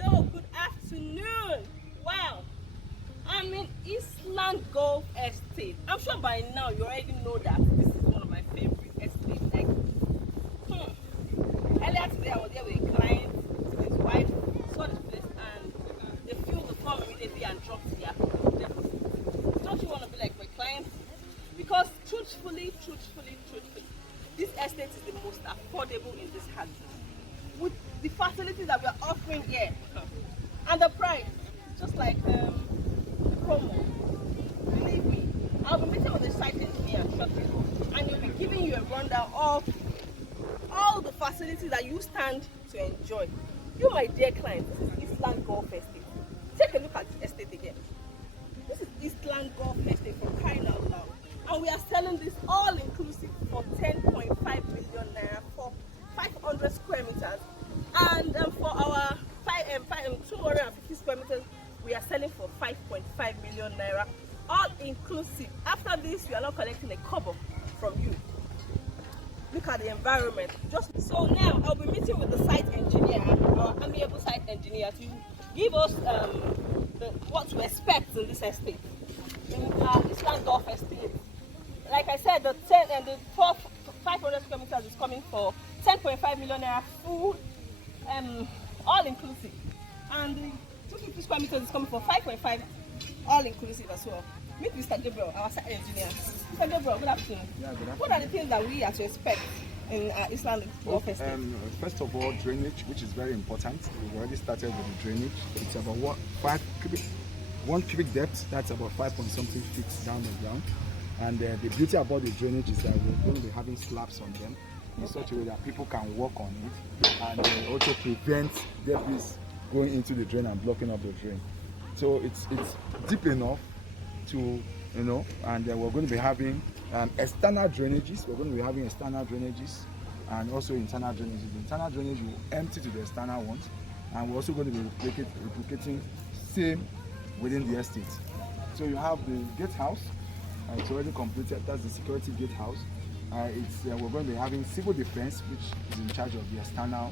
Hello, good afternoon. Wow, I'm in Eastland Golf Estate. I'm sure by now you already know that this is one of my favorite estates. Earlier today I was there with a client, with his wife, saw this place and they filled the form immediately and dropped their deposit. Don't you want to be like my client? Because truthfully, this estate is the most affordable in this country. With the facilities that we're offering here and the price, it's just like promo. Believe me, I'll be meeting with the site engineer shortly and he'll be giving you a rundown of all the facilities that you stand to enjoy. You, my dear client, this is Eastland Golf Estate. Take a look at the estate again. This is Eastland Golf Estate for crying out loud. And we are selling this all inclusive for 10.5 million naira for 500 square meters. And for our 250 square meters, we are selling for 5.5 million naira, all inclusive. After this, we are not collecting a kobo from you. Look at the environment. So now I'll be meeting with the site engineer, our amiable site engineer, to give us what to expect in this estate, in Eastland Golf Estate. Like I said, the 500 square meters is coming for 10.5 million naira full, all inclusive, and the 250 square meters is coming for 5.5 all inclusive as well. Meet Mr. Gabriel, our site engineer. Mr. Gabriel, good afternoon. Yeah, good afternoon. What are the things that we are to expect in Eastland Golf Estate? First of all, drainage, which is very important. We've already started with the drainage. It's about 1 cubic depth. That's about 5 point something feet down the ground. And the beauty about the drainage is that we're going to be having slabs on them in such a way that people can walk on it, and also prevent debris going into the drain and blocking up the drain. So it's deep enough to, and we're going to be having external drainages. We're going to be having external drainages and also internal drainages. The internal drainage will empty to the external ones, and we're also going to be replicating same within the estate. So you have the gatehouse. It's already completed. That's the security gatehouse. We're going to be having civil defense, which is in charge of the external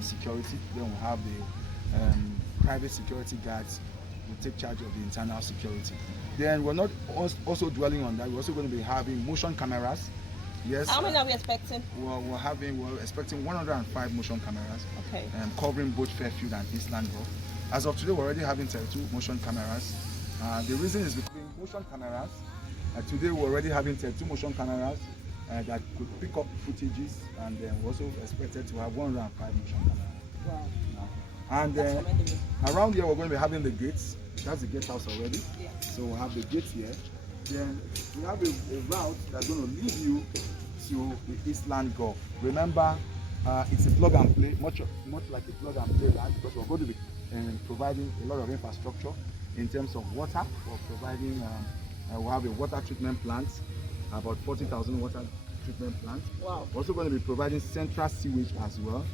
security. Then we'll have the private security guards who take charge of the internal security. Then we're not also dwelling on that. We're also going to be having motion cameras. Yes. How many are we expecting? We're expecting 105 motion cameras. Okay. Covering both Fairfield and Eastland Golf. As of today, we're already having 32 motion cameras. The reason is between motion cameras. Today we're already having 32 motion cameras that could pick up footages, and we're also expected to have 105 motion cameras. Wow. And around here we're going to be having the gates. That's the gatehouse already. Yeah. So we'll have the gates here. Then we have a route that's going to lead you to the Eastland Golf. Remember, it's a plug and play, much like a plug and play land, because we're going to be providing a lot of infrastructure in terms of water. We're providing. We have a water treatment plant, about 40,000 water treatment plants. Wow. We're also going to be providing central sewage as well,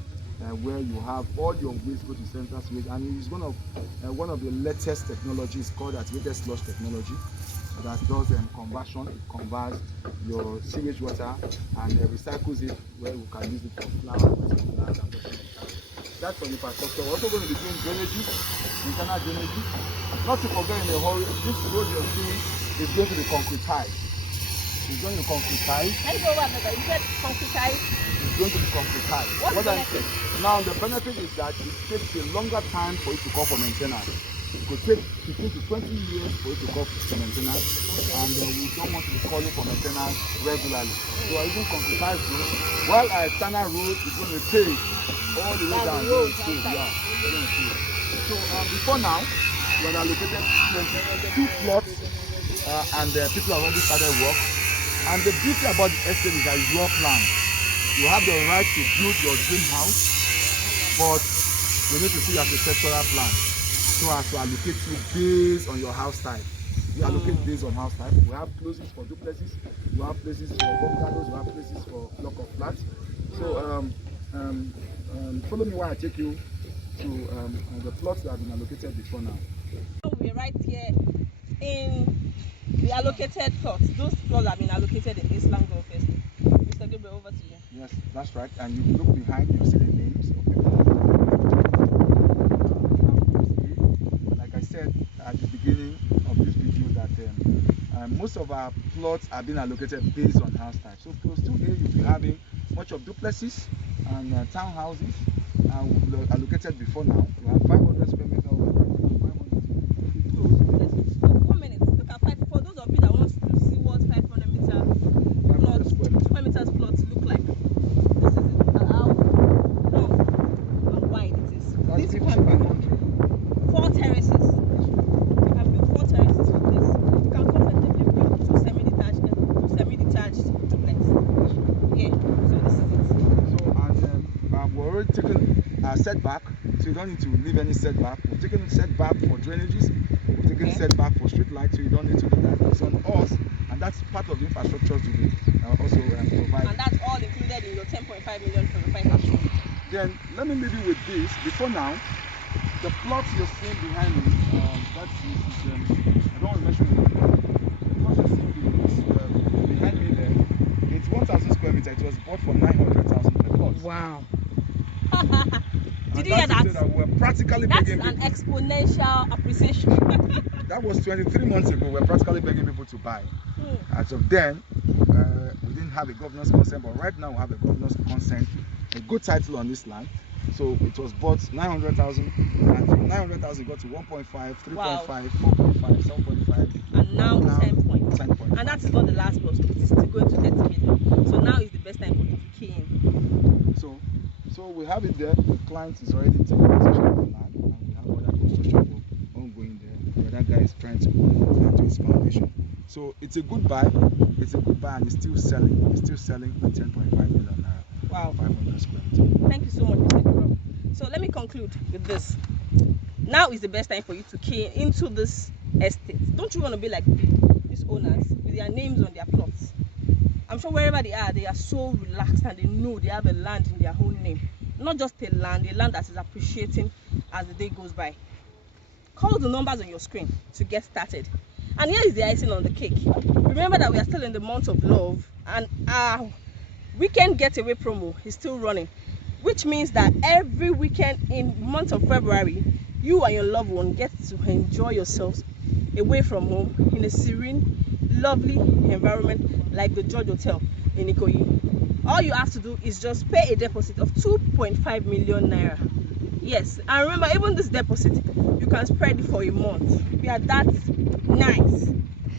where you have all your waste go to central sewage, and it's one of the latest technologies called activated sludge technology that does conversion. It converts your sewage water and recycles it, where we can use it for flowers and plants and that. That's for infrastructure. We're also going to be doing drainages, internal drainages. Not to forget, in a hurry, this road you're seeing is going to be concretized. It's going to be concretized. Let's go over there. You said concretized? It's going to be concretized. What's the benefit? Now, the benefit is that it takes a longer time for it to call for maintenance. It could take 15 to 20 years for it to call for maintenance, and we don't want to be calling for maintenance regularly. So we're using concretized roads, while our external road is going to pave all the way down. So before now, we had allocated 22 plots, and people have already started work. And the beauty about the estate is that it's your plan. You have the right to build your dream house, but we need to see your architectural plan so as to allocate you based on your house type. We allocate based on house type. We have places for duplexes, we have places for bungalows, we have places for block of flats. So follow me while I take you to the plots that have been allocated before now. We're right here in the allocated plots. Those plots have been allocated in Eastland Golf Estate. Mr. Gabriel, over to you. Yes, that's right. And you look behind, you see the names of people. most of our plots are being allocated based on house type. So close to here, you'll be having much of duplexes and townhouses. We've allocated before now. We have 500 square meters. 1 minute. Look at five. For those of you that want to see what 500 square meters plots look like, this is how long and wide it is. That's This 50 can by be 100. 4 terraces. You can build 4 terraces with this. You can comfortably build 2 semi-detached duplex. Yeah. So this is it. So and we're already taking our setback, so you don't need to leave any setback. We're taking setback for drainages. We're taking setback for street lights, so you don't need to do that. It's on us, and that's part of the infrastructure to be also provide. And that's all included in your 10.5 million for the financial. Then let me leave you with this. Before now, the plot you're seeing behind me, I don't want to mention it. The plot you're seeing behind me there, it's 1,000 square meters. It was bought for 900,000 per plot. Wow. Did you hear that? We're practically That's begging an people. exponential appreciation. That was 23 months ago. We're practically begging people to buy. As of then, we didn't have a governor's consent, but right now we have a governor's consent, a good title on this land. So it was bought 900,000, and from 900,000 got to 1.5, 3.5, Wow. 4.5, 7.5, And now 10 points. 10.5. And that is not the last plot. It is still going to 30 million. So now is the best time for you to key in. So we have it there. The client is already taking possession of the land, and we have other construction work ongoing there. The other guy is trying to do his foundation. So it's a good buy. It's a good buy, and it's still selling. It's still selling at 10.5 million naira. Wow. 500 square meters. Thank you so much, Mr. G.R.A. So let me conclude with this. Now is the best time for you to key into this estate. Don't you want to be like these owners with their names on their plots? I'm sure wherever they are so relaxed and they know they have a land in their own name. Not just a land that is appreciating as the day goes by. Call the numbers on your screen to get started. And here is the icing on the cake. Remember that we are still in the month of love, and our weekend getaway promo is still running, which means that every weekend in the month of February, you and your loved one get to enjoy yourselves away from home in a serene, lovely environment like the George Hotel in Ikoyi. All you have to do is just pay a deposit of 2.5 million naira. Yes, and remember, even this deposit, you can spread it for a month. We are that nice.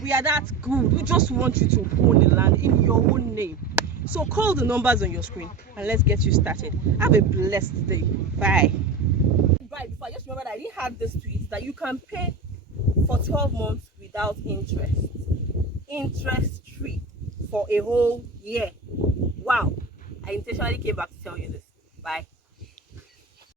We are that good. We just want you to own the land in your own name. So call the numbers on your screen and let's get you started. Have a blessed day. Bye. Right, before I just remember that I didn't have this tweet that you can pay for 12 months without interest. Interest free for a whole year. Wow. I intentionally came back to tell you this. Bye.